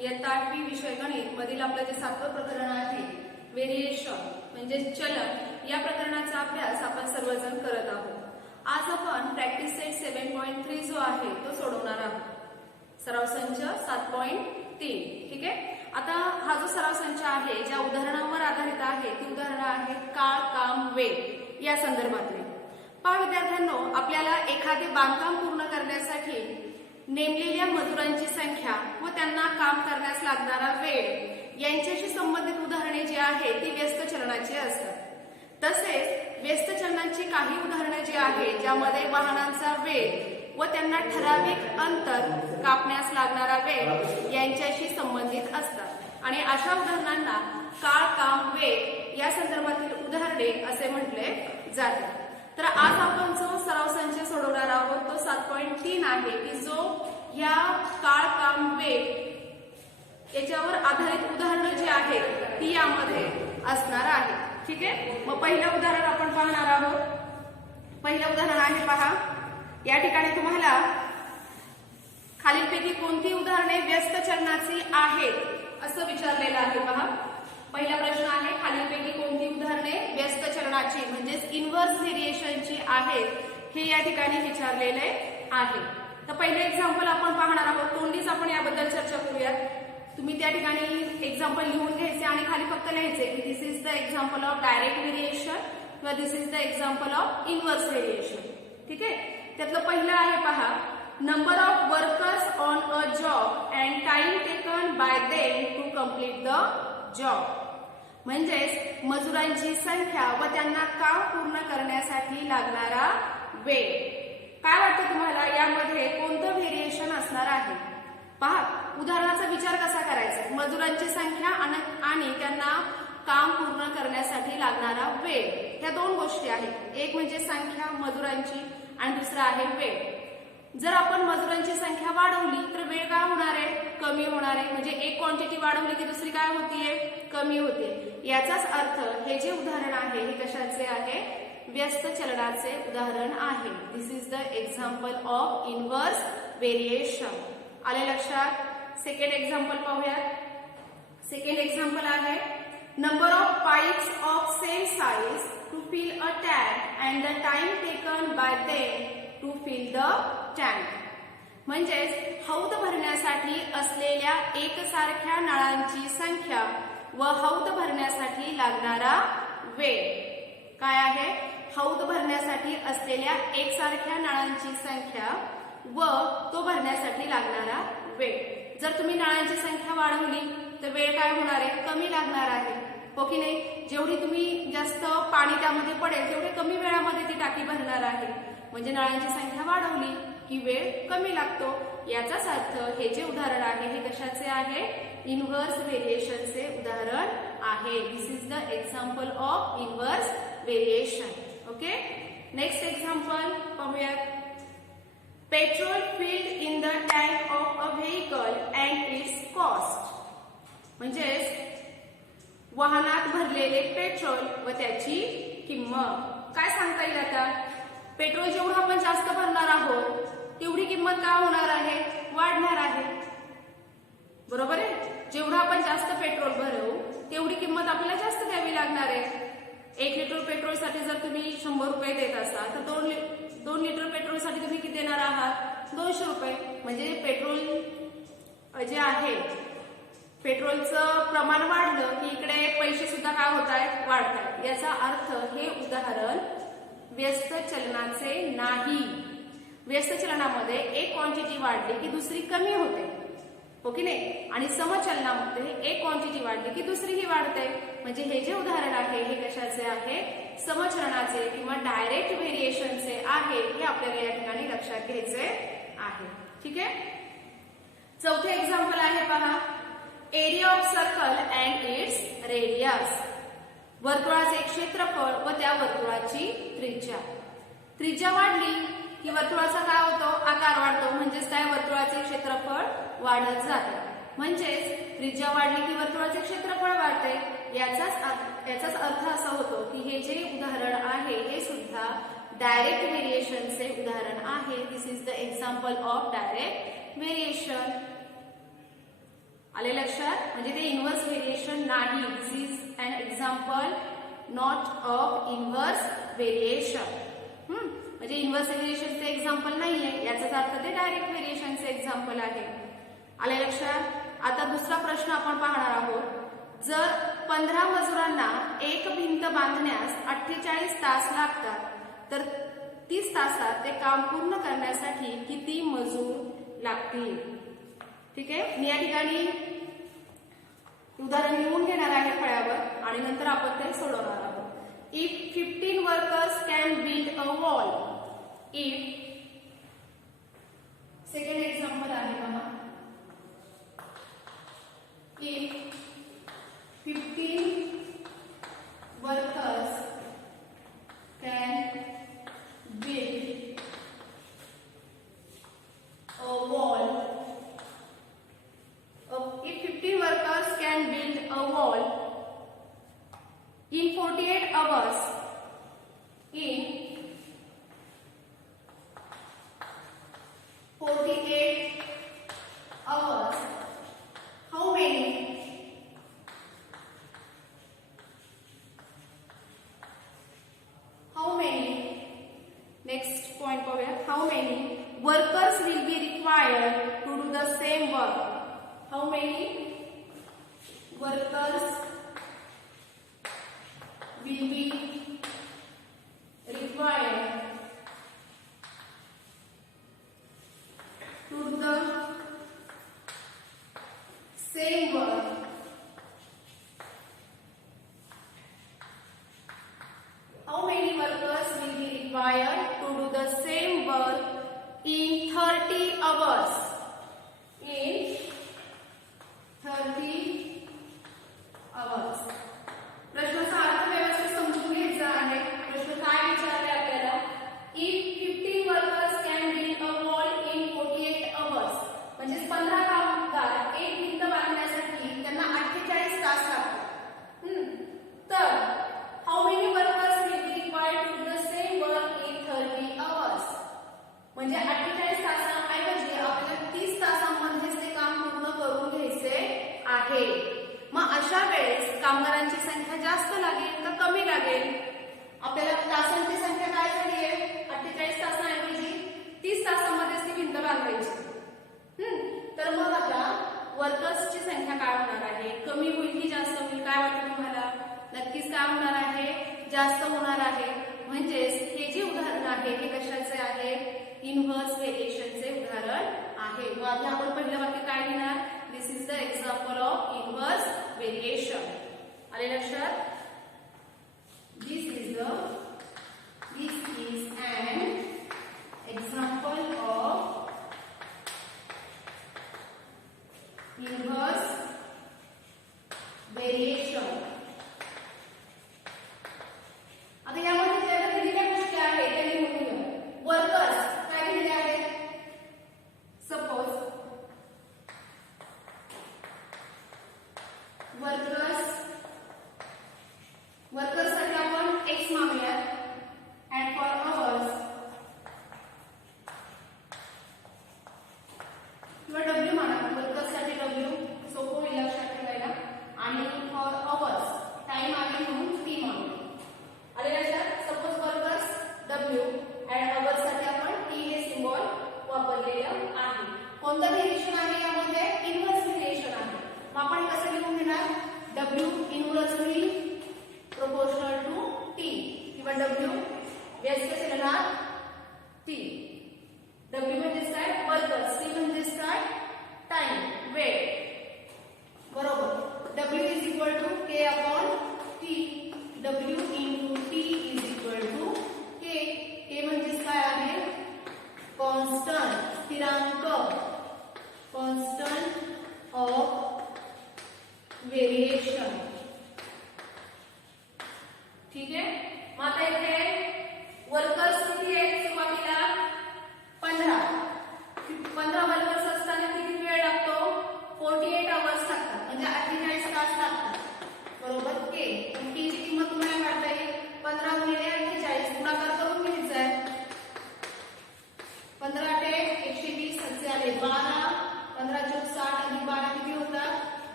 इयत्ता 8वी विषय गणित मधील आपलं जे 7वं प्रकरण आहे व्हेरिएशन म्हणजे चलन, या प्रकरणाचा अभ्यास आपण सर्वजण करत आहोत। आज आपण प्रॅक्टिस सेट 7.3 जो आहे तो सोडवणार आहोत। सराव संच 7.3। ठीक आहे। आता हा जो सराव संच आहे ज्या उदाहरणांवर आधारित आहे ती उदाहरणं आहेत काळ, काम, वेळ या संदर्भातली। पहा विद्यार्थ्यांनो, आपल्याला एखादे बांधकाम पूर्ण करण्यासाठी नेमलेल्या मजुरांची संख्या व त्यांना काम करण्यास लागणारा वेळ यांच्याशी संबंधित उदाहरणे जी आहेत ती व्यस्त चलनाची असतात। तसेच व्यस्त चलनांची काही उदाहरणे जी आहेत ज्यामध्ये वाहनांचा वेग व त्यांना ठराविक अंतर कापण्यास लागणारा वेळ यांच्याशी संबंधित असतात आणि अशा उदाहरणांना काळ, काम, वेग या संदर्भातील उदाहरणे असे म्हटले जाते। तर आज आपण जो सराव संच सोडवणार आहोत तो 7.3 आहे की जो या काळ, काम, वेग याच्यावर आधारित उदाहरणं जी आहेत ती यामध्ये असणार आहे। ठीक आहे। मग पहिलं उदाहरण आपण पाहणार आहोत। पहिलं उदाहरण आहे पहा, या ठिकाणी तुम्हाला खालीलपैकी कोणती उदाहरणे व्यस्त चलनाची आहेत असं विचारलेलं आहे। पहा, पहिला प्रश्न आहे खालीलपैकी कोणती उदाहरणे व्यस्त चलनाची म्हणजेच इन्व्हर्स व्हेरिएशनची आहेत हे या ठिकाणी विचारलेले आहे। तर पहिले एक्झाम्पल आपण पाहणार आहोत। तोंडीच आपण याबद्दल चर्चा करूयात। तुम्ही त्या ठिकाणी एक्झाम्पल लिहून घ्यायचे आणि खाली फक्त लिहायचे की this is the example of direct variation किंवा this is the example of inverse variation. ठीक आहे। त्यातलं पहिलं आहे पहा, number of workers on a job and time taken by them to complete the job. म्हणजेच मजुरांची संख्या व त्यांना काम पूर्ण करण्यासाठी लागणारा वेळ। काय वाटतं तुम्हाला यामध्ये कोणतं व्हेरिएशन असणार आहे? पहा, उदाहरणाचा विचार कसा करायचा, मजुरांची संख्या आणि त्यांना काम पूर्ण करण्यासाठी लागणारा वेळ, ह्या दोन गोष्टी आहेत। एक म्हणजे संख्या मजुरांची आणि दुसरा आहे वेळ। जर आपण मजुरांची संख्या वाढवली तर वेळ काय होणार आहे? कमी होणार आहे। म्हणजे एक क्वांटिटी वाढवली की दुसरी काय होतीये? कमी होते। याचाच अर्थ हे जे उदाहरण आहे हे कशाचे आहे? व्यस्त चलनाचे उदाहरण आहे। This is the example of inverse variation. आले लक्षात? सेकंड एक्झाम्पल पाहूयात। सेकंड एक्झाम्पल आहे number of pipes of same size to fill a tank and the time taken by them to fill the tank. म्हणजेच हौद भरण्यासाठी असलेल्या एकसारख्या नळांची संख्या व हौद भरण्यासाठी लागणारा वेळ काय आहे? हौद भरण्यासाठी असलेल्या एकसारख्या नळांची संख्या व तो भरण्यासाठी लागणारा वेळ। जर तुम्ही नळांची संख्या वाढवली तर वेळ काय होणार आहे? कमी लागणार आहे, हो की नाही? जेवढी तुम्ही जास्त पाणी त्यामध्ये पडेल तेवढे कमी वेळामध्ये ती टाकी भरणार आहे। म्हणजे नळांची संख्या वाढवली की वेळ कमी लागतो। याचाच अर्थ हे जे उदाहरण आहे हे कशाचे आहे? इन्व्हर्स व्हेरिएशनचे उदाहरण आहे। This is the example of inverse variation. Okay. Next example पाहूयात। Petrol filled in the tank of a vehicle and its cost. म्हणजेच वाहनात भरलेले पेट्रोल व त्याची किंमत। काय सांगता येईल आता? पेट्रोल जेवढं आपण जास्त भरणार आहोत तेवढी किंमत काय होणार आहे? वाढणार आहे, बरोबर आहे? जेवढं आपण जास्त पेट्रोल भरवू तेवढी किंमत आपल्याला जास्त द्यावी लागणार आहे। 1 लिटर पेट्रोलसाठी जर तुम्ही 100 रुपये देत असाल तर 2 लिटर पेट्रोलसाठी तुम्ही किती देणार आहात? 200 रुपये। म्हणजे पेट्रोल जे आहे पेट्रोलचं प्रमाण वाढलं की इकडे पैसे सुद्धा काय होत आहेत? वाढत आहेत। याचा अर्थ हे उदाहरण व्यस्त चलनाचे नाही। व्यस्त चलनामध्ये एक क्वांटिटी वाढली की दुसरी कमी होते, हो की नाही? आणि समचलनामध्ये एक क्वांटिटी वाढली की दुसरीही वाढते। म्हणजे हे जे उदाहरण आहे हे कशाचे आहे? समचलनाचे किंवा डायरेक्ट व्हेरिएशनचे आहे। हे आपल्याला या ठिकाणी लक्षात घ्यायचे आहे। ठीक आहे। चौथे एक्झाम्पल आहे पहा, area of circle and its radius. वर्तुळाचे क्षेत्रफळ व त्या वर्तुळाची त्रिज्या। त्रिज्या वाढली की वर्तुळाचा काय होतो? आकार वाढतो। म्हणजेच काय? वर्तुळाचे क्षेत्रफळ वाढत जाते। म्हणजेच त्रिज्या वाढली की वर्तुळाचे क्षेत्रफळ वाढते। याचाच अर्थ असा होतो की हे जे उदाहरण आहे हे सुद्धा डायरेक्ट व्हेरिएशनचे उदाहरण आहे। This is the example of direct variation. आले आले लक्षात? म्हणजे ते इन्व्हर्स व्हेरिएशन नाही. This is an example not of inverse variation. म्हणजे इन्व्हर्स व्हेरिएशनचे एक्झाम्पल नाहीये, याचाच अर्थ ते डायरेक्ट व्हेरिएशनचे एक्झाम्पल आहे. आले लक्षात? आता दुसरा प्रश्न आपण पाहणार आहोत. जर 15 मजुरांना एक भिंत बांधण्यास 48 तास लागतात, तर 30 तासात ते काम पूर्ण करण्यासाठी किती मजूर लागतील? ठीक आहे, मी या ठिकाणी उदाहरण लिहून घेणार आहे फळ्यावर आणि नंतर आपण ते सोडवणार आहोत. If 15 workers can build a wall, if second example आहे बघा. If 15 workers can build a wall. If 15 workers can build a wall in 48 hours, in 48 hours, how many next point पाहूया. How many workers will be required to do the same work? How many workers will be required to do the same work? How many workers will be required to do the same work in 30 hours? In 30 hours. प्रश्नाचा अर्थ व्यवस्थित समजून घ्यायचा आहे. प्रश्न काय विचारले आपल्याला? If 15 workers can build a wall in 48 hours, म्हणजे 15 कामगार एक भिंत बांधण्यासाठी त्यांना 48 तास लागतात. तर how many workers will be required to do the same work in 30 hours? म्हणजे 48 तासांऐवजी आपल्याला 30 तासांमध्येच ते काम पूर्ण करून घ्यायचे आहे. मग अशा वेळेस कामगारांची संख्या जास्त लागेल का कमी लागेल? आपल्याला तासांची संख्या काय झाली आहे? 48 तासांऐवजी 30 तासांमध्येच ती भिंत बांधायची. तर मग आता वर्कर्सची संख्या काय होणार आहे? कमी होईल की जास्त होईल? काय वाटतं तुम्हाला? नक्कीच काय होणार आहे? जास्त होणार आहे. म्हणजेच हे जे उदाहरण आहे हे कशाचे आहे? इन्व्हर्स व्हेरिएशनचे उदाहरण आहे. मग आता आपण पहिलं वाक्य काय लिहिणार? This is the example of inverse variation. आले लक्षात? This is an example of inverse variation. आता यामध्ये ज्या दिलेल्या गोष्टी आहेत त्या लिहून घ्या. वर्कर्स काय दिलेले आहेत? सपोज वर्कर्ससाठी आपण x मानूयात. and for hours किंवा w म्हणा. वर्कर्ससाठी w सोपं होईल लक्षात ठेवायला. आणि for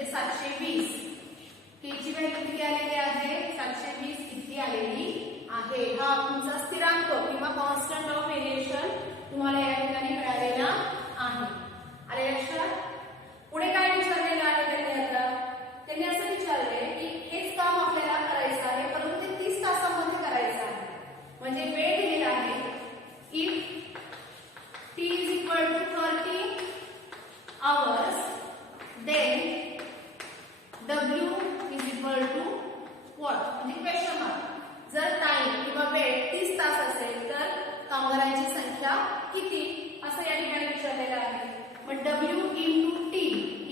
म्हणजे 720. के ची व्हॅल्यू किती आलेली आहे? 720 इतकी आलेली आहे. हा तुमचा स्थिरांक किंवा कॉन्स्टंट ऑफ व्हेरिएशन तुम्हाला या ठिकाणी मिळालेला आहे. आले लक्षात? पुढे काय विचारलेलं आहे त्यांनी? आता त्यांनी असं विचारले की हेच काम आपल्याला करायचं आहे, परंतु ते 30 तासामध्ये करायचं आहे. म्हणजे वेळ दिलेला आहे. If t is equal to 30 hours, then w is equal to what? म्हणजे क्वेश्चन मार्क. जर टाइम किंवा वेळ 30 तास असेल तर कामगारांची संख्या किती असं या ठिकाणी विचारलेलं आहे. मग w into t,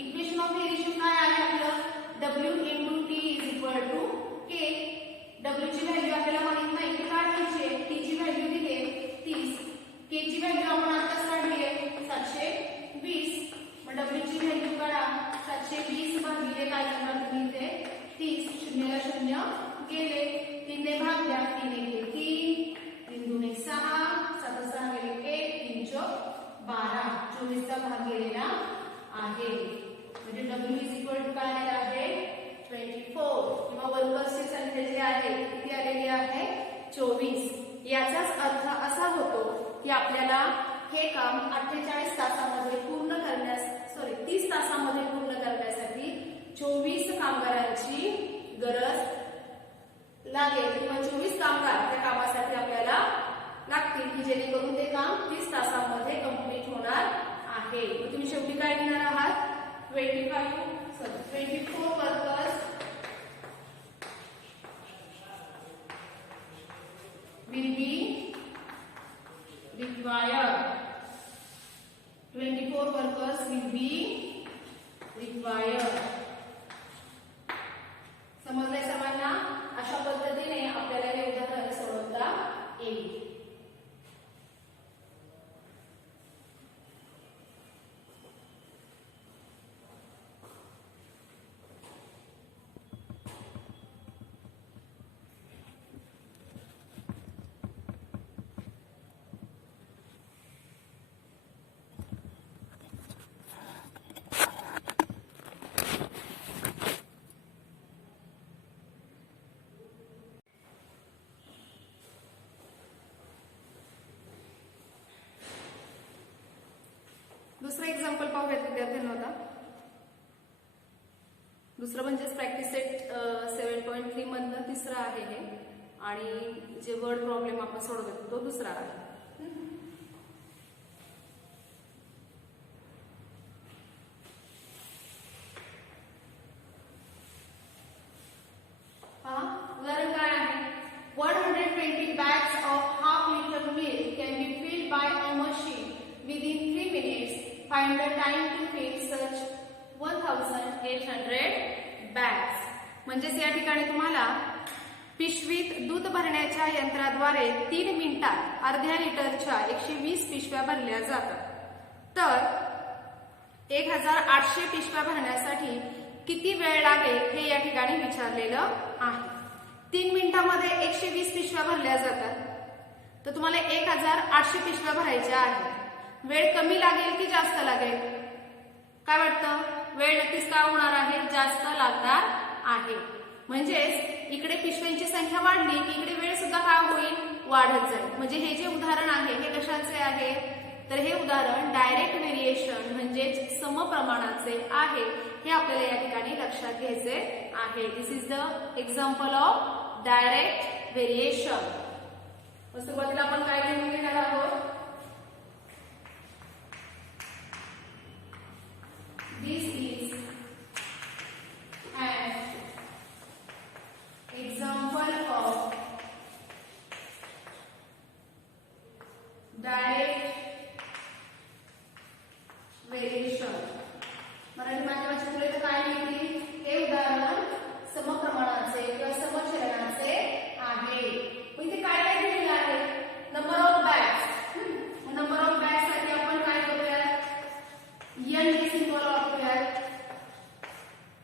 equation of variation काय आहे आपलं? w into t is equal to k. w ची व्हॅल्यू आपल्याला माहित नाही की काढायची आहे. t ची व्हॅल्यू दिली आहे 30, k ची व्हॅल्यू आपण आताच काढली आहे 720. मग w ची व्हॅल्यू काढा. 720 भागिले काय करणार तुम्ही इथे? 30. शून्याला शून्य गेले. 3 ने भाग द्या. 3 गेले 3, 3 दुणे 6, 7 6 गेले 1, 3 चौक 12. 24 चा भाग गेलेला आहे. म्हणजे w इज इक्वल टू काय आलेला आहे? 24. किंवा वर्कर्सची संख्या जी आहे किती आलेली आहे? 24. याचाच अर्थ असा होतो की आपल्याला हे काम 48 तासामध्ये पूर्ण करण्यास 30 तासामध्ये पूर्ण करण्यासाठी 24 कामगारांची गरज लागेल किंवा 24 कामगार त्या कामासाठी आपल्याला लागतील की जेणेकरून ते काम 30 तासामध्ये कंप्लीट होणार आहे. मग तुम्ही शेवटी काय लिहिणार आहात? 24 workers will be required. 24 workers will be required. समजलंय सर्वांना? अशा पद्धतीने आपल्याला हे उदाहरण सोडवता येईल. दुसरं एक्झाम्पल पाहूयात विद्यार्थ्यांना. आता दुसरं म्हणजेच प्रॅक्टिस सेट 7.3 मधनं तिसरं आहे हे, आणि जे वर्ड प्रॉब्लेम आपण सोडवतो तो दुसरा आहे. उदाहरण काय आहे? 120 bags of half liter milk can be filled by a machine within 3 minutes. Find the time to fill such 1800 bags. म्हणजेच या ठिकाणी तुम्हाला पिशवीत दूध भरण्याच्या यंत्राद्वारे 3 मिनिटात अर्ध्या लिटरच्या 120 पिशव्या भरल्या जातात. तर 1800 पिशव्या भरण्यासाठी किती वेळ लागेल हे या ठिकाणी विचारलेलं आहे. 3 मिनिटांमध्ये 120 पिशव्या भरल्या जातात, तर तुम्हाला 1800 पिशव्या भरायच्या आहेत. वेळ कमी लागेल की जास्त लागेल? काय वाटतं? वेळ नक्कीच काय होणार आहे? जास्त लागणार आहे. म्हणजेच इकडे पिशव्यांची संख्या वाढली की इकडे वेळ सुद्धा काय होईल? वाढत जाईल. म्हणजे हे जे उदाहरण आहे हे कशाचे आहे? तर हे उदाहरण डायरेक्ट व्हेरिएशन म्हणजेच समप्रमाणाचे आहे. हे आपल्याला या ठिकाणी लक्षात घ्यायचे आहे. This is the example of direct variation. सुरुवातीला आपण काय लिहून घेणार आहोत? This is an example of direct variation. Marathi माध्यमाच्या पुढे तर काय लिहिली? हे उदाहरण समप्रमाणाचे किंवा समचलनाचे आहे. मग इथे काय काय दिलेलं आहे? Number of bags. Number of bags साठी आपण काय करूया? n हे सिंबल वापरूयात,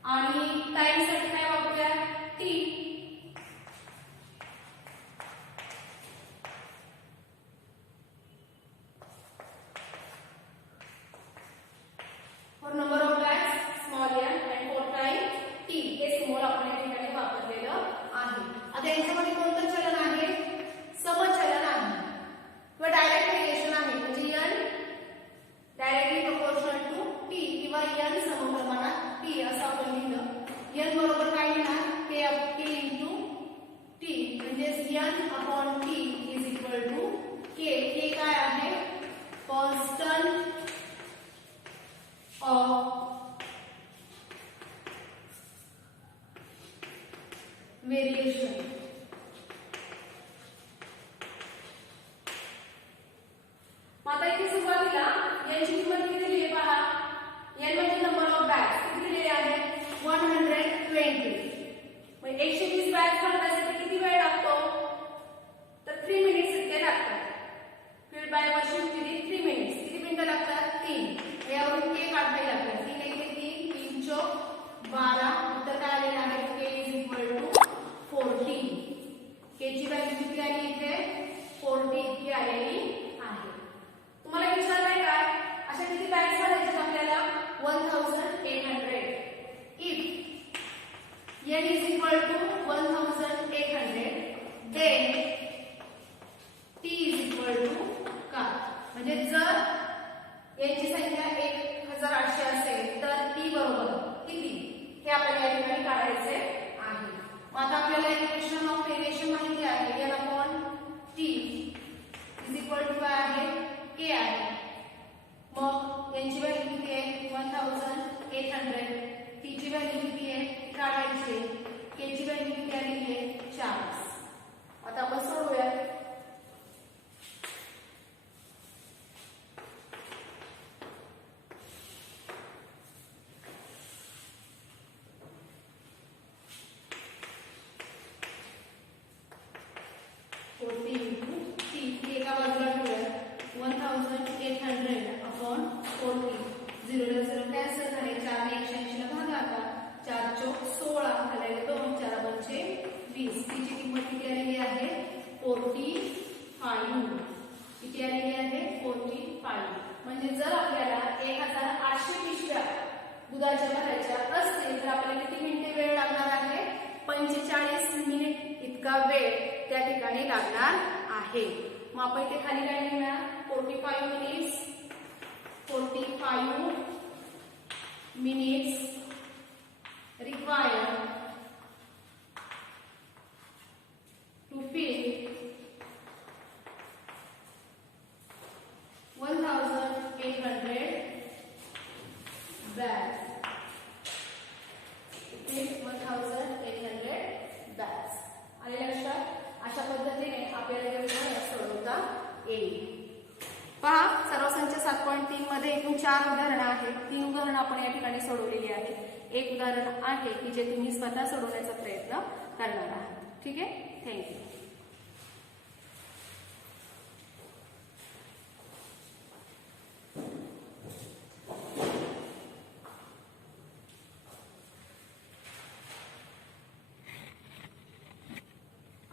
आणि टाइम साठी काय वापरूयात? t. For number of bags, small n, and for किंवा n समप्रमाणात t असं आपण लिहिलं. n बरोबर काय लिहिणार k इंटू t म्हणजेच n upon t is equal to k काय आहे कॉन्स्टंट ऑफ व्हेरिएशन. आता इथे सुरुवातीला n ची किंमत किती दिली आहे पहा. n म्हणजे नंबर ऑफ बॅग्स किती दिलेले आहे 120. मग 120 बॅग भरण्यासाठी किती वेळ लागतो तर 3 मिनिट्स इतके लागतात. फीड बाय मशीन किती 3 मिनिट्स. किती मिनिटं लागतात 3. यावरून k काढता लागतात. 3 1 3 3 चौक 12. उत्तर काय आलेलं आहे k is equal to 40. k ची व्हॅल्यू किती आली इथे 40 इतकी आलेली आहे. तुम्हाला विचारलंय काय अशा किती बॅग्स भरायच्या आपल्याला 1800. If n is equal to 1800 then t is equal to काय म्हणजे जर n ची संख्या 1800 असेल तर t बरोबर किती हे आपल्याला या ठिकाणी काढायचे आहे. मग आता आपल्याला इक्वेशन ऑफ व्हेरिएशन माहिती आहे n upon t is equal to काय आहे k आहे. मग n ची व्हॅल्यू किती आहे 1800. t ची व्हॅल्यू किती आहे काढायची. k ची व्हॅल्यू किती आली आहे 40. आता आपण सोडूया. एका बाजूला ठेवूया 1800 अपॉन 40. 0 0 कॅन्सल झाले. 4 ने 180 ला भागाकार. 4 चौक 16 खाली 2 4 पंचे 20. तिची किंमत किती आलेली आहे 45. किती आलेली आहे 45. म्हणजे जर आपल्याला 1800 पिशव्या दुधाच्या भरायच्या असतील तर आपल्याला किती मिनिटे वेळ लागणार आहे 45 मिनिट इतका वेळ त्या ठिकाणी लागणार आहे. मग आपण इथे खाली काय लिहिणार 45 minutes. 45 minutes required to fill 1800 bags. It 1800 bags. आले लक्षात. अशा पद्धतीने आपल्याला सोडवता येईल. पहा सर्वसंच 7.3 मध्ये एकूण 4 उदाहरणं आहेत. 3 उदाहरणं आपण या ठिकाणी सोडवलेली आहेत. एक उदाहरण आहे की जे तुम्ही स्वतः सोडवण्याचा प्रयत्न करणार आहात. ठीक आहे. थँक्यू.